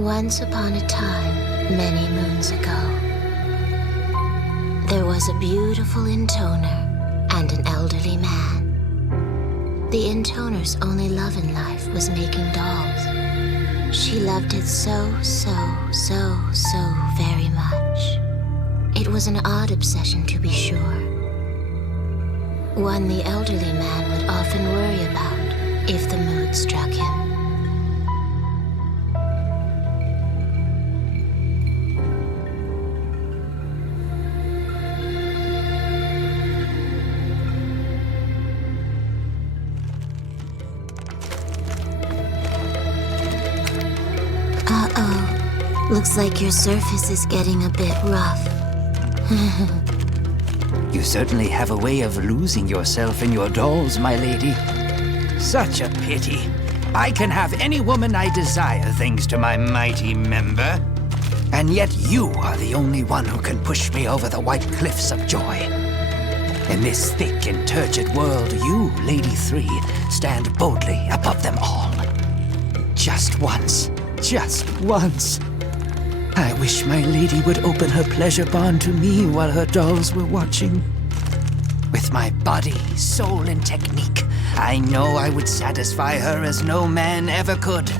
Once upon a time, many moons ago, there was a beautiful intoner and an elderly man. The intoner's only love in life was making dolls. She loved it so very much. It was an odd obsession, to be sure. One the elderly man would often worry about if the mood struck him. Uh-oh. Looks like your surface is getting a bit rough. You certainly have a way of losing yourself in your dolls, my lady. Such a pity. I can have any woman I desire thanks to my mighty member. And yet you are the only one who can push me over the white cliffs of joy. In this thick and turgid world, you, Lady 3, stand boldly above them all. Just once. I wish my lady would open her pleasure bond to me while her dolls were watching. With my body, soul, and technique, I know I would satisfy her as no man ever could.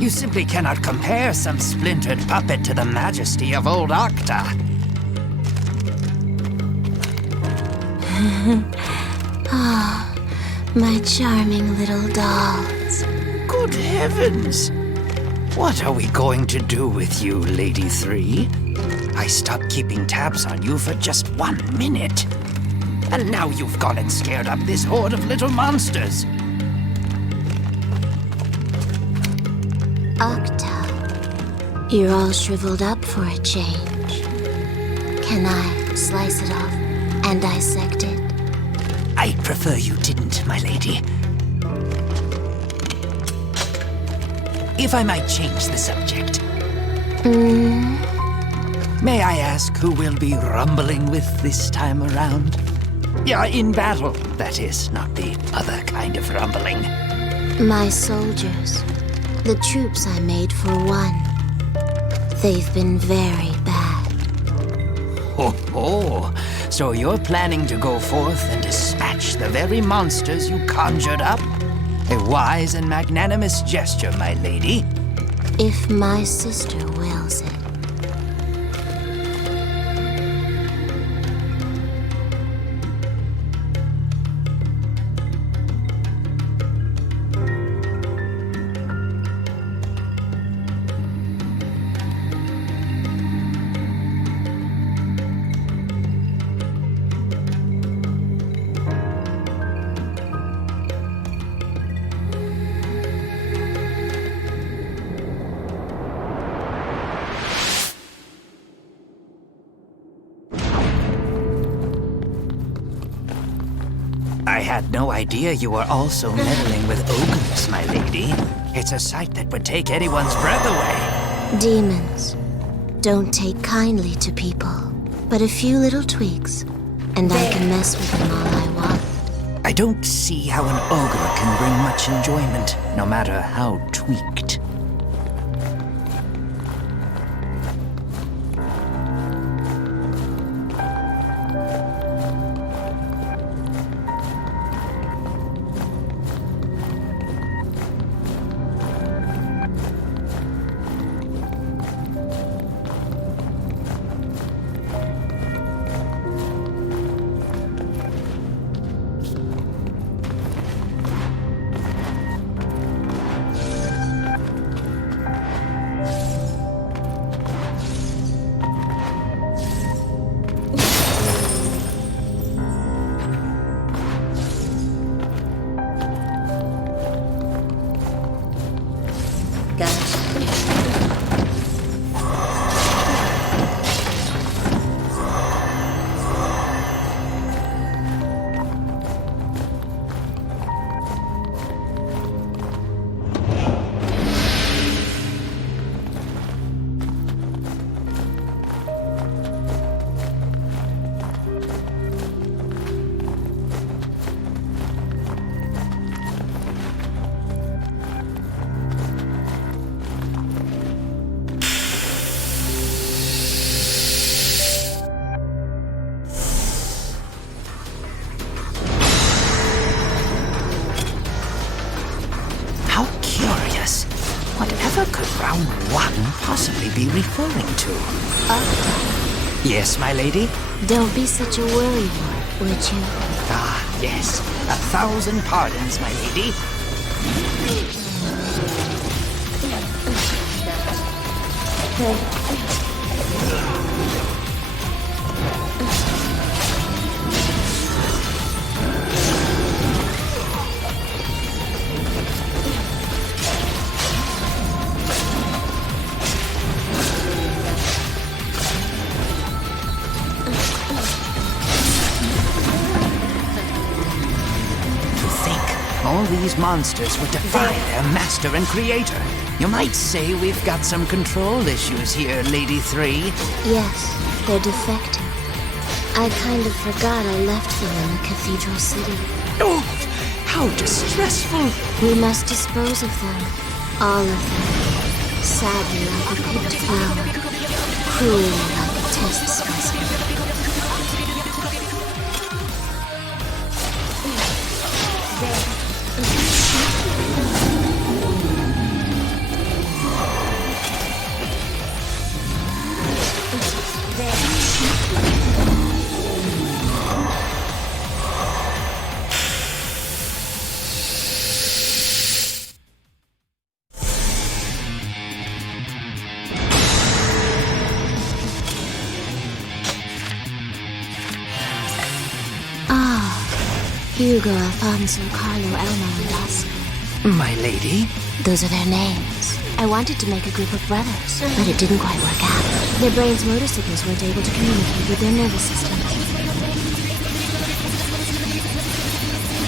You simply cannot compare some splintered puppet to the majesty of old Octa. Ah, my charming little dolls. Good heavens! What are we going to do with you, Lady 3? I stopped keeping tabs on you for just 1 minute. And now you've gone and scared up this horde of little monsters. Octa, you're all shriveled up for a change. Can I slice it off and dissect it? I'd prefer you didn't, my lady. If I might change the subject. May I ask who we'll be rumbling with this time around? Yeah, in battle, that is, not the other kind of rumbling. My soldiers. The troops I made for one. They've been very bad. Oh, so you're planning to go forth and dispatch the very monsters you conjured up? A wise and magnanimous gesture, my lady. If my sister wills it. I had no idea you were also meddling with ogres, my lady. It's a sight that would take anyone's breath away. Demons don't take kindly to people, but a few little tweaks, and I can mess with them all I want. I don't see how an ogre can bring much enjoyment, no matter how tweaked. round one possibly be referring to? Yes, my lady? Don't be such a worrywart, would you? Ah, yes. 1,000 pardons, my lady. All these monsters would defy their master and creator. You might say we've got some control issues here, Lady 3. Yes, they're defective. I kind of forgot I left them in the Cathedral City. Oh, how distressful! We must dispose of them. All of them. Sadly like a picked flower. Cruelly like a test specimen. Hugo, Alfonso, Carlo, Elmo, and Oscar. My lady? Those are their names. I wanted to make a group of brothers, but it didn't quite work out. Their brains' motor signals weren't able to communicate with their nervous systems.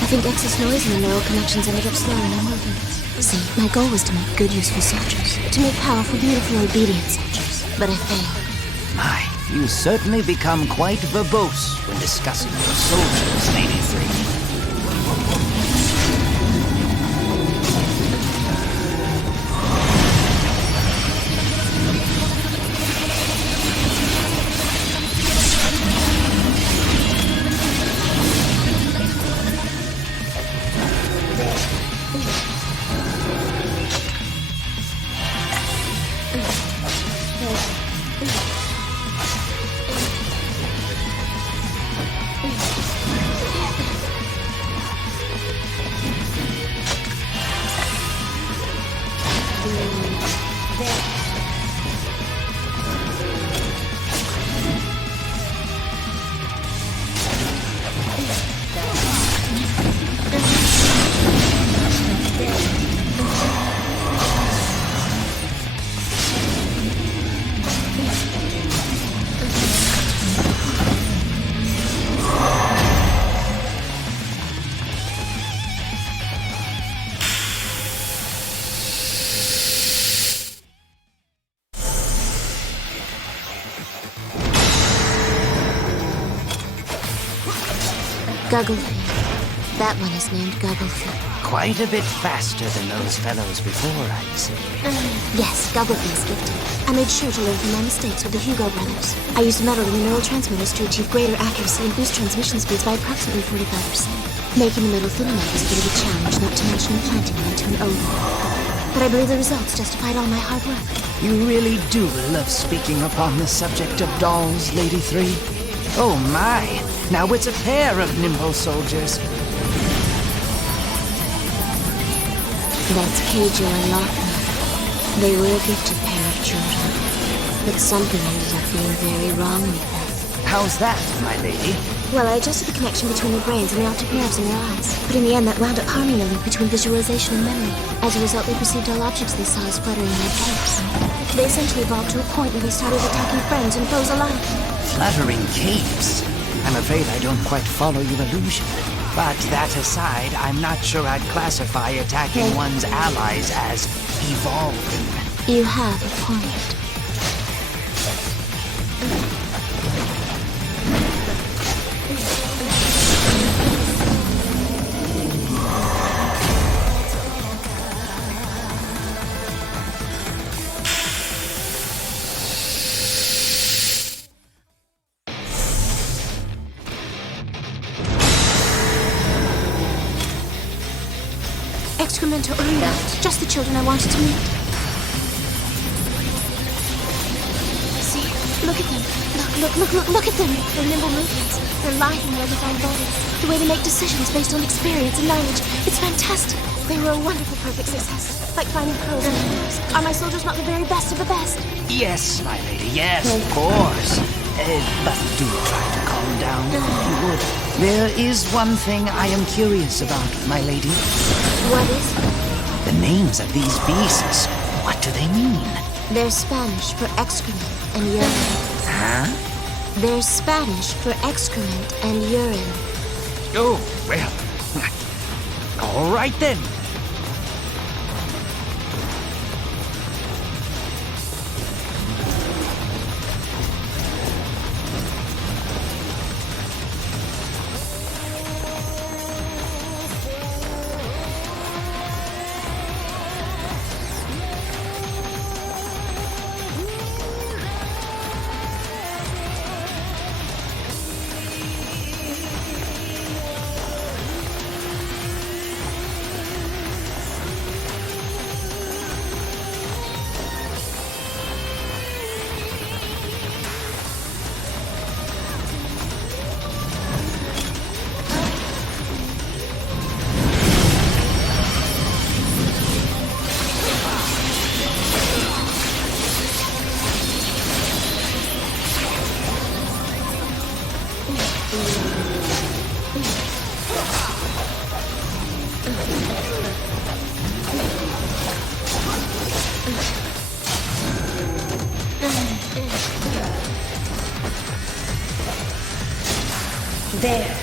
I think excess noise in the neural connections ended up slowing their movements. See, my goal was to make good, useful soldiers. To make powerful, beautiful, obedient soldiers. But I failed. My, you certainly become quite verbose when discussing your soldiers, Lady 3. Gugglefeet. That one is named Gugglefeet. Quite a bit faster than those fellows before, I'd say. Yes, Gugglefeet is gifted. I made sure to learn from my mistakes with the Hugo brothers. I used metal in the neural transmitters to achieve greater accuracy and boost transmission speeds by approximately 45%. Making the metal thin enough was a bit of a challenge, not to mention implanting them into an oval. But I believe the results justified all my hard work. You really do love speaking upon the subject of dolls, Lady 3. Oh my! Now it's a pair of nimble soldiers. That's Keijo and Lochner. They were a gifted pair of children. But something ended up being very wrong with them. How's that, my lady? Well, I adjusted the connection between their brains and the optic nerves in their eyes. But in the end, that wound up harming the link between visualization and memory. As a result, they perceived all objects they saw as fluttering in their capes. They essentially evolved to a point where they started attacking friends and foes alike. Fluttering capes? I'm afraid I don't quite follow your illusion. But that aside, I'm not sure I'd classify attacking one's allies as evolving. You have a point. Excremento Orida. Just the children I wanted to meet. Look at them. Look at them. Their nimble movements, their lithe and well-defined bodies, the way they make decisions based on experience and knowledge. It's fantastic. They were a wonderful, perfect success. Like finding pearls in animals. Are my soldiers not the very best of the best? Yes, my lady, yes, of course. But do try to calm down, if you would. There is one thing I am curious about, my lady. What is it? The names of these beasts. What do they mean? They're Spanish for excrement and urine. Huh? They're Spanish for excrement and urine. Oh, well. All right then. There.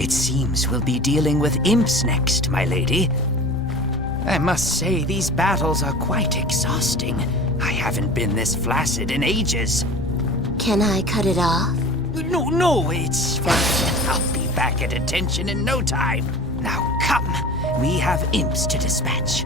It seems we'll be dealing with imps next, my lady. I must say, these battles are quite exhausting. I haven't been this flaccid in ages. Can I cut it off? No, it's fine. I'll be back at attention in no time. Now come, we have imps to dispatch.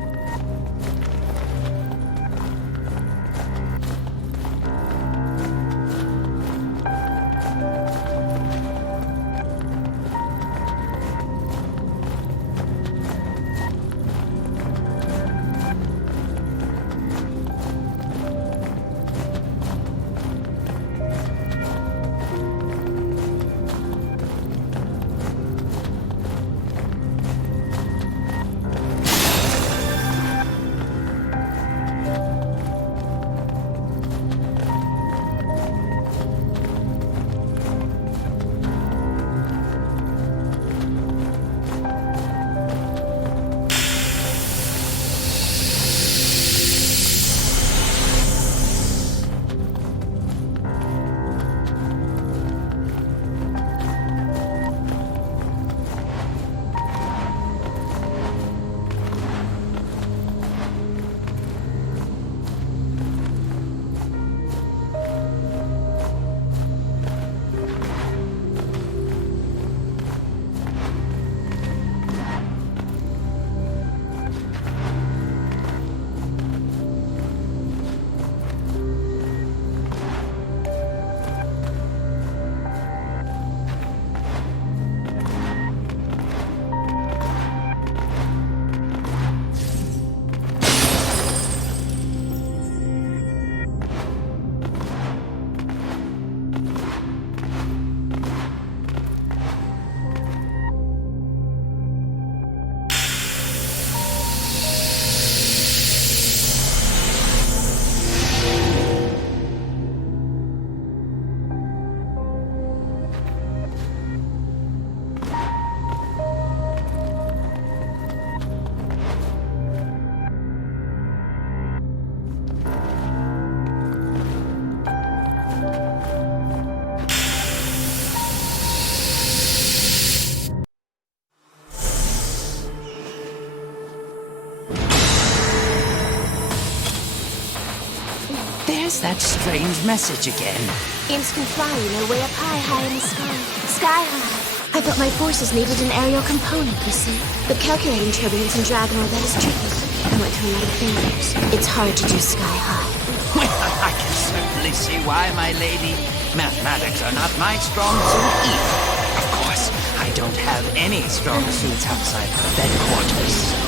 that strange message again? Imps can fly, you know, way up high, high in the sky. Sky high. I thought my forces needed an aerial component, you see. But calculating turbulence in Dragon Orbit is tricky. I went through a lot of failures. It's hard to do sky high. Well, I can certainly see why, my lady. Mathematics are not my strong suit either. Of course, I don't have any strong suits outside the headquarters, so...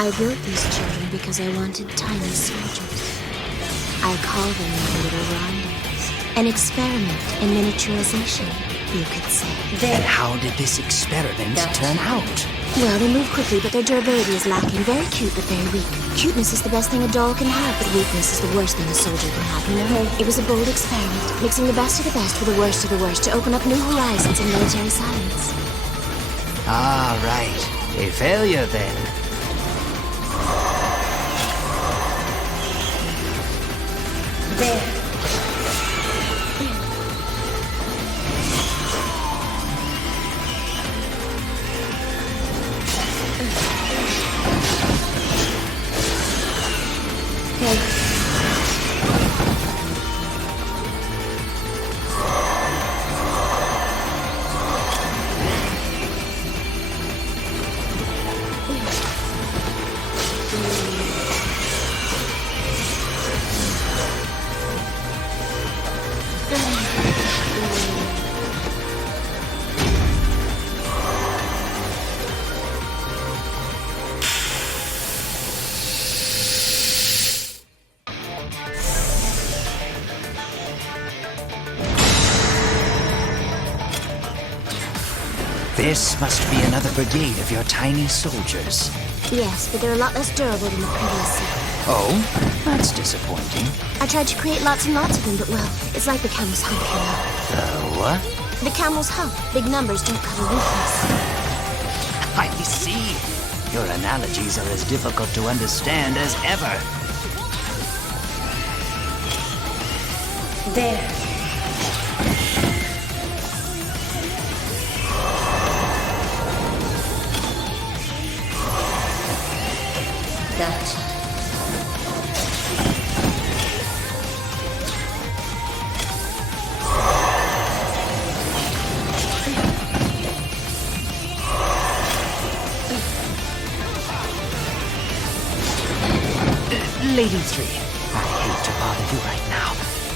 I built these children because I wanted tiny soldiers. I call them my little rondos. An experiment in miniaturization, you could say. And how did this experiment turn out? Well, they move quickly, but their durability is lacking. Very cute, but very weak. Cuteness is the best thing a doll can have, but weakness is the worst thing a soldier can have, you know? It was a bold experiment, mixing the best of the best with the worst of the worst to open up new horizons in military science. Ah, right. A failure, then. There. This must be another brigade of your tiny soldiers. Yes, but they're a lot less durable than the previous set. Oh? That's disappointing. I tried to create lots and lots of them, but well, it's like the camel's hump, you know. What? The camel's hump. Big numbers don't cover weakness. I see. Your analogies are as difficult to understand as ever. There. Gotcha. Lady 3, I hate to bother you right now,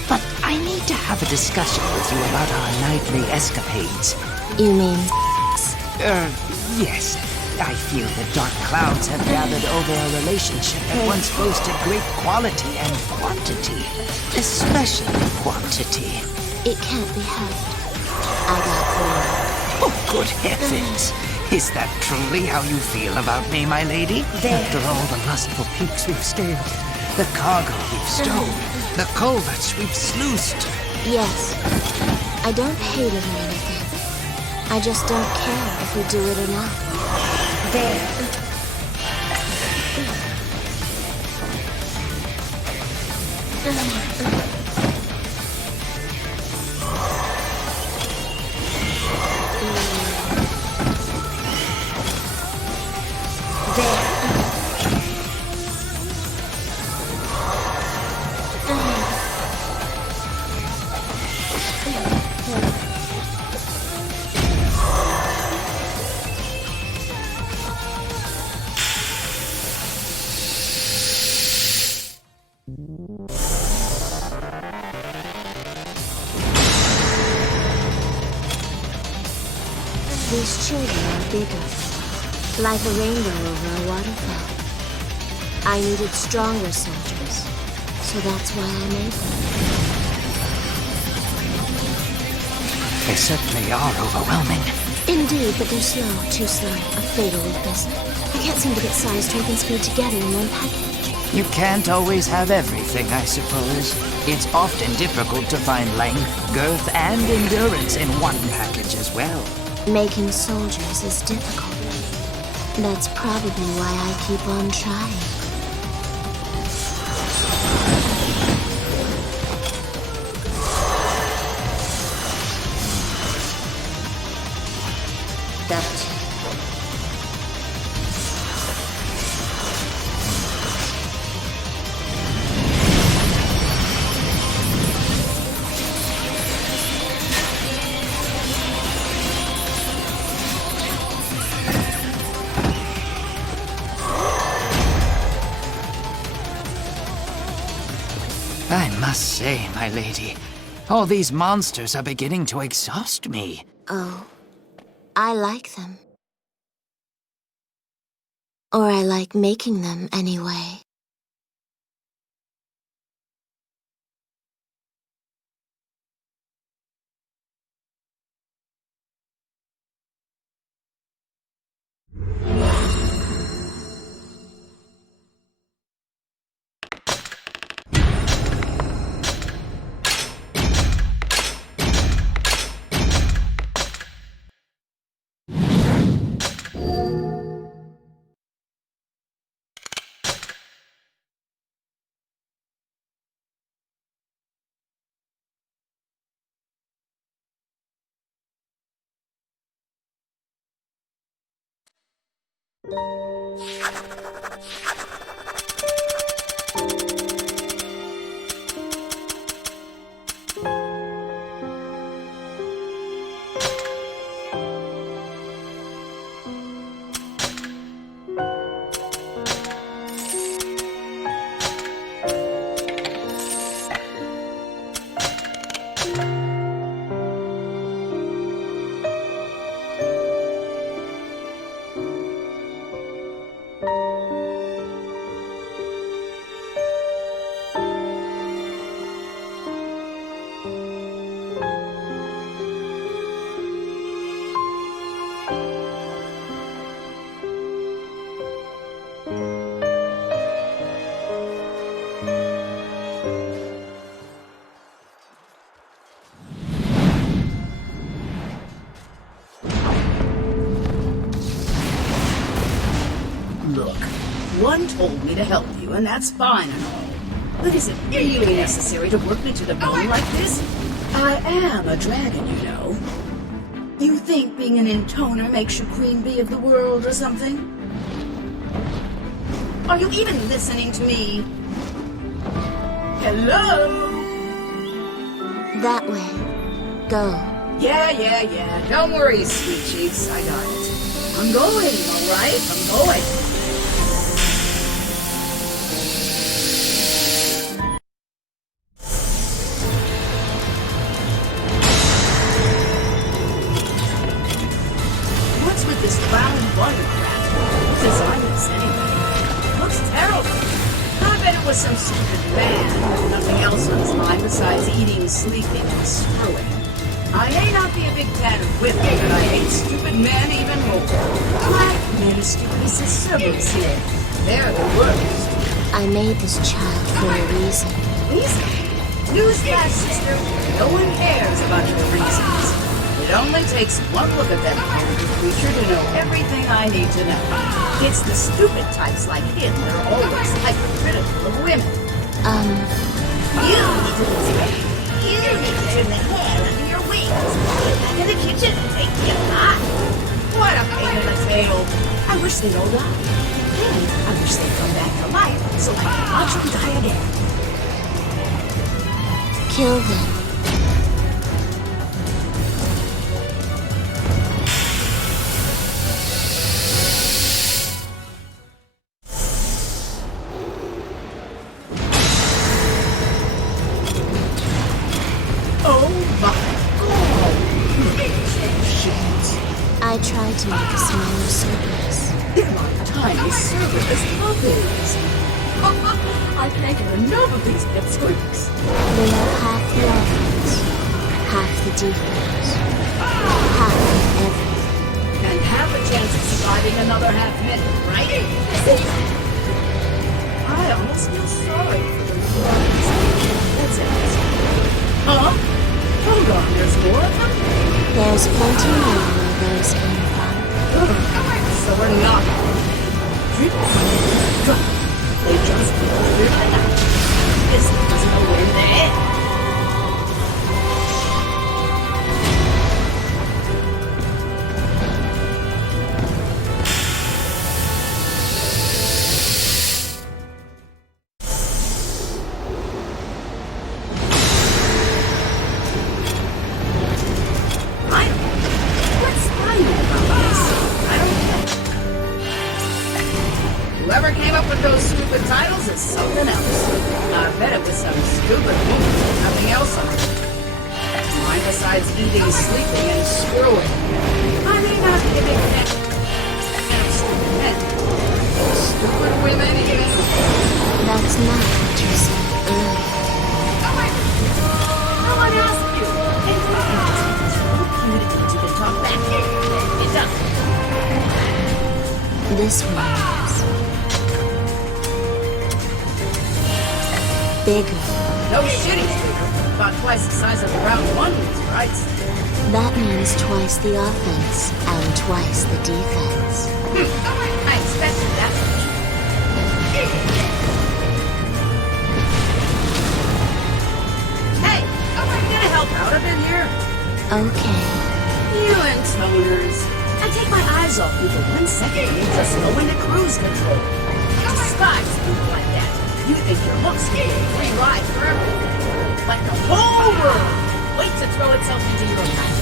but I need to have a discussion with you about our nightly escapades. You mean Yes. I feel that dark clouds have gathered over a relationship that once boasted great quality and quantity. Especially quantity. it can't be helped? I got bored. Oh, good heavens! Is that truly how you feel about me, my lady? After all the lustful peaks we've scaled, the cargo we've stowed, the culverts we've sluiced. Yes. I don't hate it or anything. I just don't care if we do it or not. There. These children are bigger, like a rainbow over a waterfall. I needed stronger soldiers, so that's why I made them. They certainly are overwhelming. Indeed, but they're slow, too slow. A fatal weakness. I can't seem to get size, strength, and speed together in one package. You can't always have everything, I suppose. It's often difficult to find length, girth, and endurance in one package as well. Making soldiers is difficult. That's probably why I keep on trying. That. I must say, my lady, all these monsters are beginning to exhaust me. Oh, I like them. Or I like making them anyway. Look, one told me to help you, and that's fine and all. But is it really necessary to work me to the bone like this? I am a dragon, you know. You think being an intoner makes you queen bee of the world or something? Are you even listening to me? Hello? That way. Go. Yeah. Don't worry, sweet cheeks. I got it. I'm going, all right? I'm going. What's with this brown butter crap? Who designed this anyway? Looks terrible. I bet it was some stupid man with nothing else on his mind besides eating, sleeping, and screwing. I may not be a big fan of women, but I hate stupid men even more. Black men as stupid as the servants here. They're the worst. I made this child for a reason. Reason? Newsflash, sister. No one cares about your reasons. It only takes one look at that horrible creature to know everything I need to know. It's the stupid types like him that are always hypercritical of women. You need to listen. You need to turn the hair under your wings. Get back in the kitchen and take me apart. What a pain in the tail. I wish they'd all die. And I wish they'd come back to life so I could watch them die again. Kill them. I wanted to make a smaller surplus. They're like tiny serverless puppies. I can't get enough of these pipsqueaks. They have half the offense, half the defense, half of everything. And half a chance of surviving another half minute, right? I almost feel sorry for the flies. That's it. Huh? Hold on, there's more of them? There's plenty more where those came from. So we're not. They just cleared the night. This is no way to end. Whoever came up with those stupid titles is something else. I bet it was some stupid woman with nothing else on it. Mine besides eating, sleeping, and screwing. I mean, not giving men and stupid men. Stupid women even. That's not what you said earlier. No one asked you. And communities you can talk back here. It doesn't. This one is bigger. No shitty bigger. About twice the size of the round one was, right? That means twice the offense and twice the defense. I expected that. Hey, am I gonna help out a bit here? Okay. You and toners. I take my eyes off you for 1 second and you just go into cruise control. Despise people like that. You think you're looks a free ride for everything. Like the whole world waits to throw itself into your lap.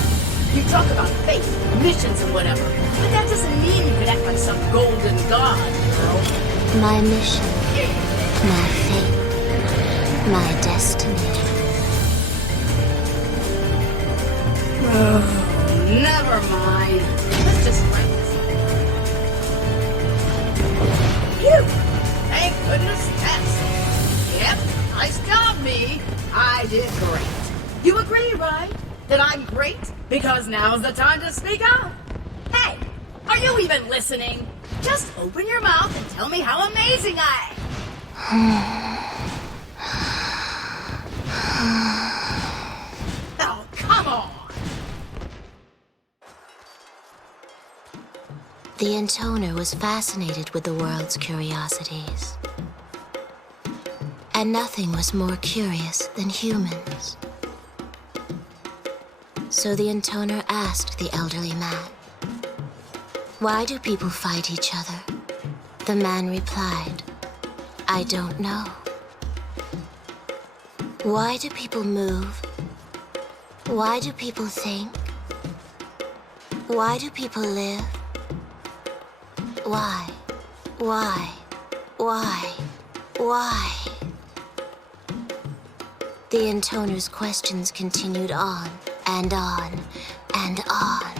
You talk about faith, missions, and whatever, but that doesn't mean you can act like some golden god, girl. My mission, my fate, my destiny. Never mind. Let's just write this. Phew! Thank goodness that's it. Yep, nice job, me. I did great. You agree, right? That I'm great? Because now's the time to speak up. Hey, are you even listening? Just open your mouth and tell me how amazing I am. Oh, come on. The intoner was fascinated with the world's curiosities. And nothing was more curious than humans. So the intoner asked the elderly man, "Why do people fight each other?" The man replied, "I don't know." Why do people move? Why do people think? Why do people live? Why? Why? The intoner's questions continued on and on and on.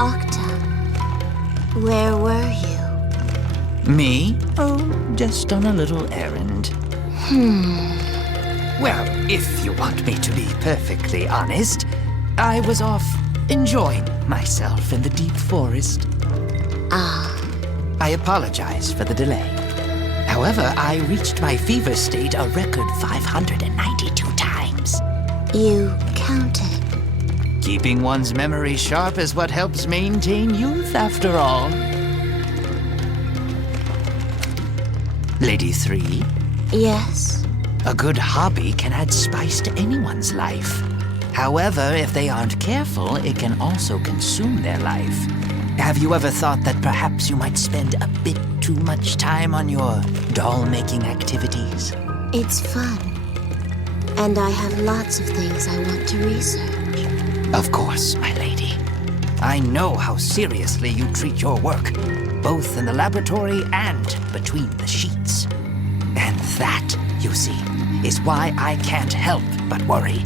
Octa, where were you? Me? Oh, just on a little errand. Well, if you want me to be perfectly honest, I was off enjoying myself in the deep forest. Ah, I apologize for the delay. However, I reached my fever state a record 592 times. you counted. Keeping one's memory sharp is what helps maintain youth, after all. Lady 3, Yes. a good hobby can add spice to anyone's life. However, if they aren't careful, it can also consume their life. Have you ever thought that perhaps you might spend a bit too much time on your doll-making activities? It's fun. And I have lots of things I want to research. Of course, my lady. I know how seriously you treat your work, both in the laboratory and between the sheets. And that, you see, is why I can't help but worry.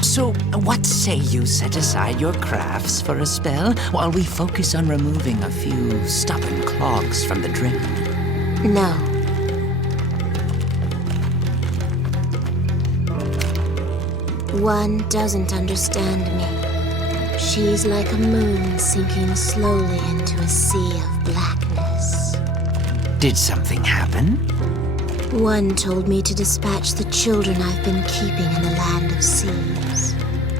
So, what say you set aside your crafts for a spell while we focus on removing a few stubborn clogs from the drain? No. One doesn't understand me. She's like a moon sinking slowly into a sea of blackness. Did something happen? One told me to dispatch the children I've been keeping in the land of seas.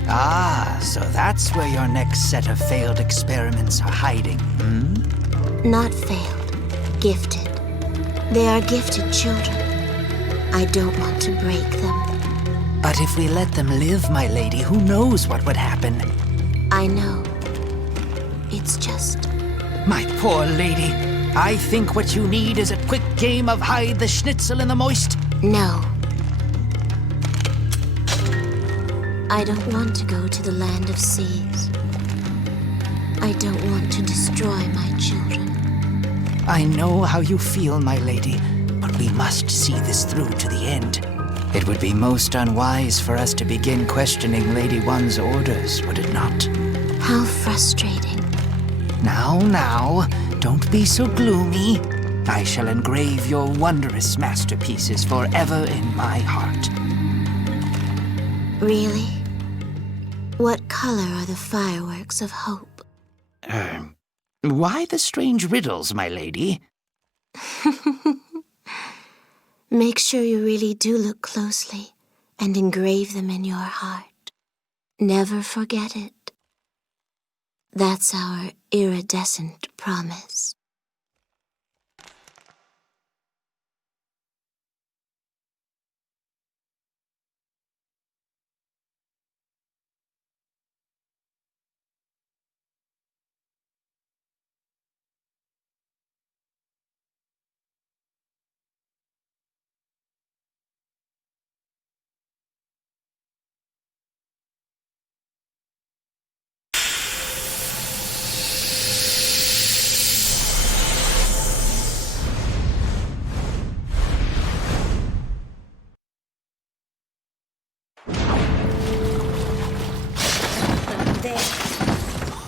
Ah, so that's where your next set of failed experiments are hiding, Not failed, gifted. They are gifted children. I don't want to break them. But if we let them live, my lady, who knows what would happen? I know. It's just... My poor lady, I think what you need is a quick game of hide the schnitzel in the moist. No. I don't want to go to the land of seas. I don't want to destroy my children. I know how you feel, my lady, but we must see this through to the end. It would be most unwise for us to begin questioning Lady One's orders, would it not? How frustrating. Now, don't be so gloomy. I shall engrave your wondrous masterpieces forever in my heart. Really? What color are the fireworks of hope? Why the strange riddles, my lady? Make sure you really do look closely and engrave them in your heart. Never forget it. That's our iridescent promise.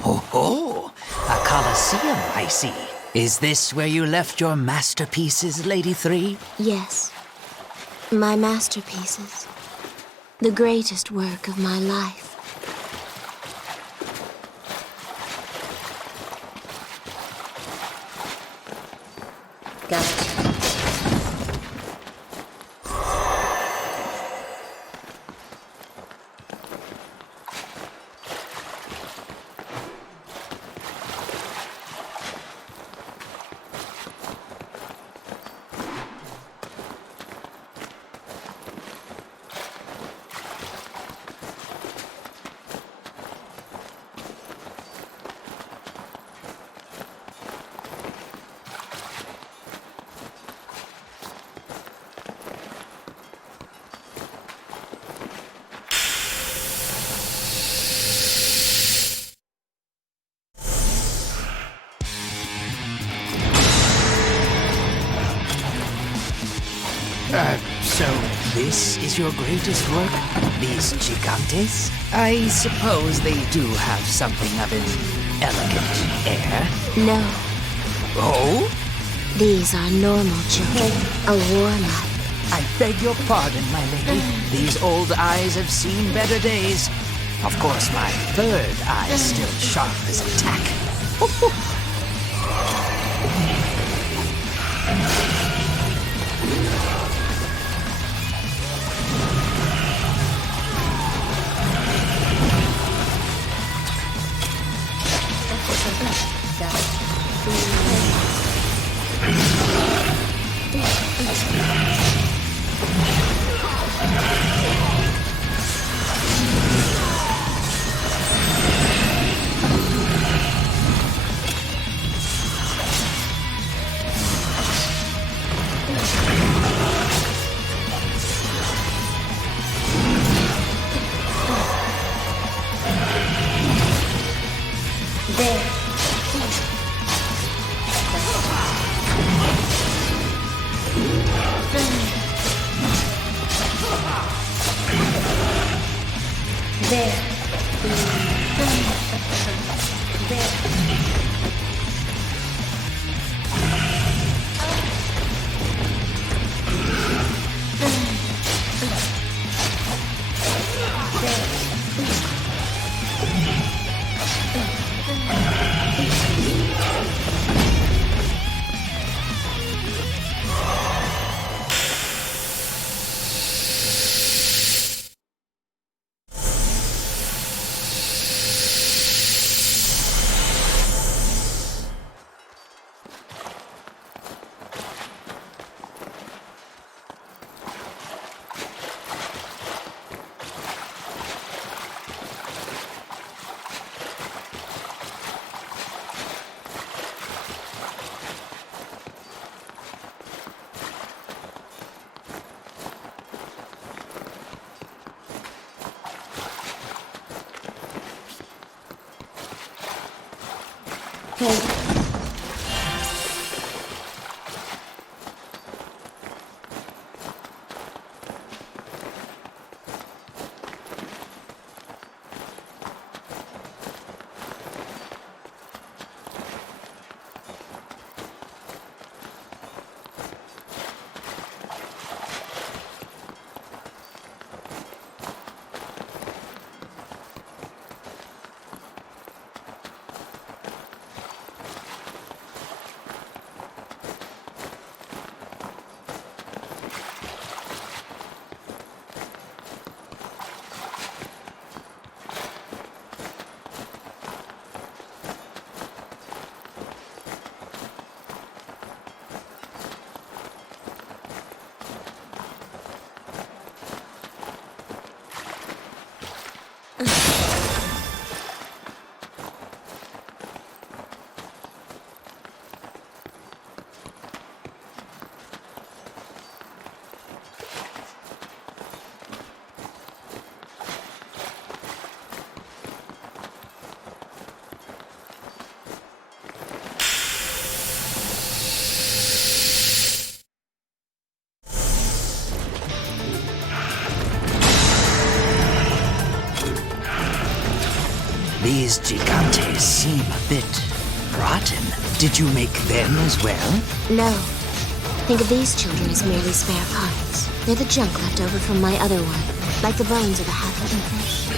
Oh, a coliseum, I see. Is this where you left your masterpieces, Lady 3? Yes. My masterpieces. The greatest work of my life. Got it. this is your greatest work? These gigantes? I suppose they do have something of an elegant air. No, Oh? these are normal children. A warm-up. I beg your pardon, my lady. These old eyes have seen better days. Of course, my third eye is still sharp as a tack. These gigantes seem a bit rotten. Did you make them as well? No. Think of these children as merely spare parts. They're the junk left over from my other one, like the bones of a half-eaten fish.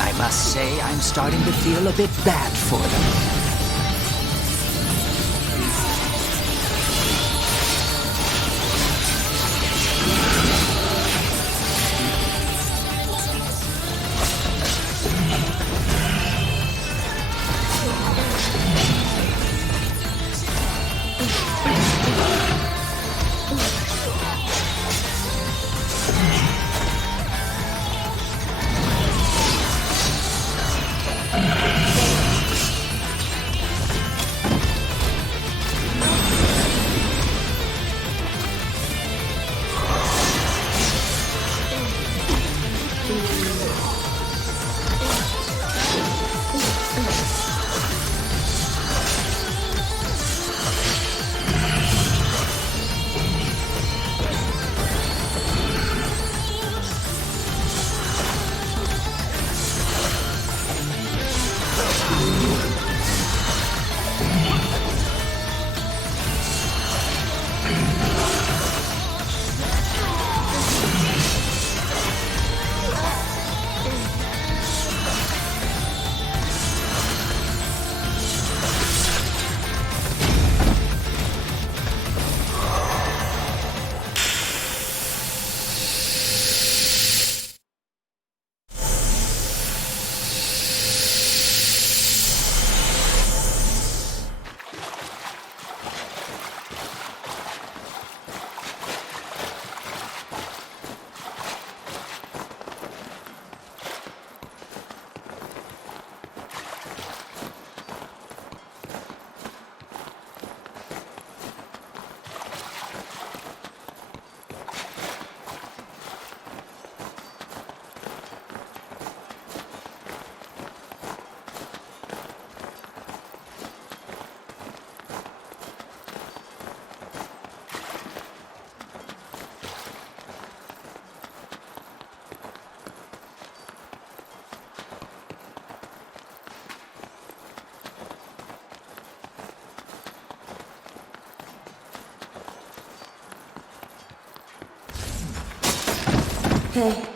I must say I'm starting to feel a bit bad for them. Okay.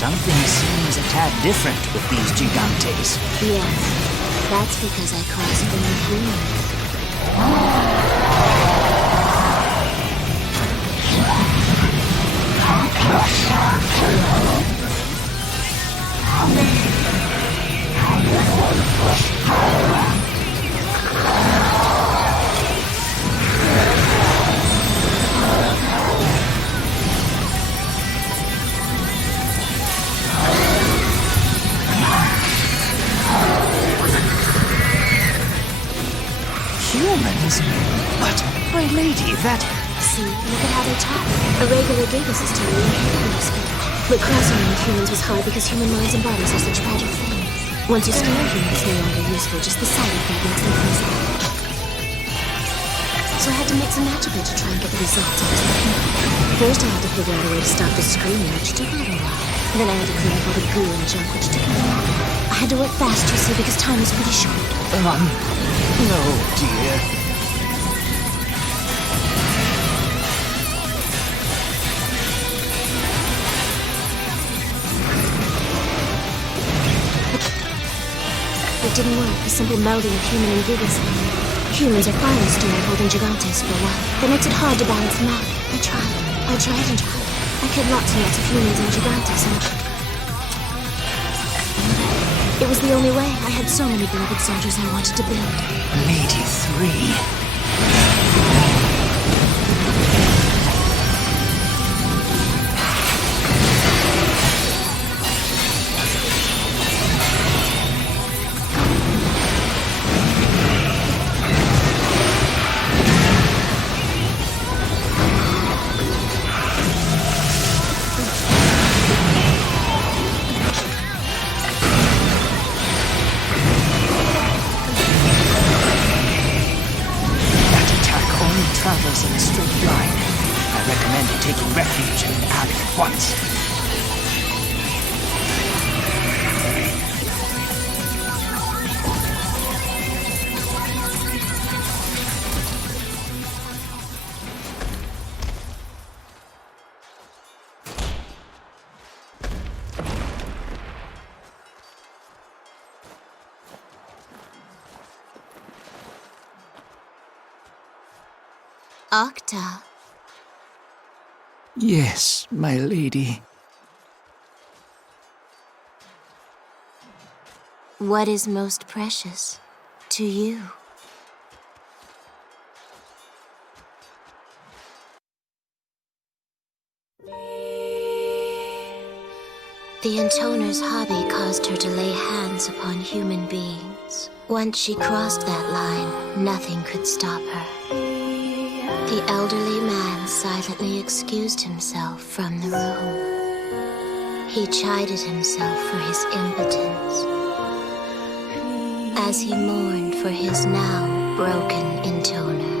Something seems a tad different with these gigantes. Yes, that's because I crossed them with humans. Humans? But, my lady, that... See, look at how they talk. A regular Gigas is telling you human speech. But crossing them with humans was hard because human minds and bodies are such fragile things. Once you scare humans, it's no longer useful, just the sight of that makes them freeze up. So I had to mix and match a bit to try and get the results I was looking for. First, I had to figure out a way to stop the screaming, which took a little while. Then I had to clean up all the goo and junk, which took a while. I had to work fast, you see, because time was pretty short. No, dear. It didn't work, the simple melding of human and Gigas. Humans are fine with storing holding gigantes for a while. That makes it hard to balance them out. I tried and tried. I killed lots and lots of humans and gigantes, and it was the only way. I had so many beloved soldiers I wanted to build. Lady 3. Travels in a straight line. I recommend taking refuge in the alley at once. Octa. Yes, my lady. What is most precious to you? The intoner's hobby caused her to lay hands upon human beings. Once she crossed that line, nothing could stop her. The elderly man silently excused himself from the room. He chided himself for his impotence as he mourned for his now broken intoner.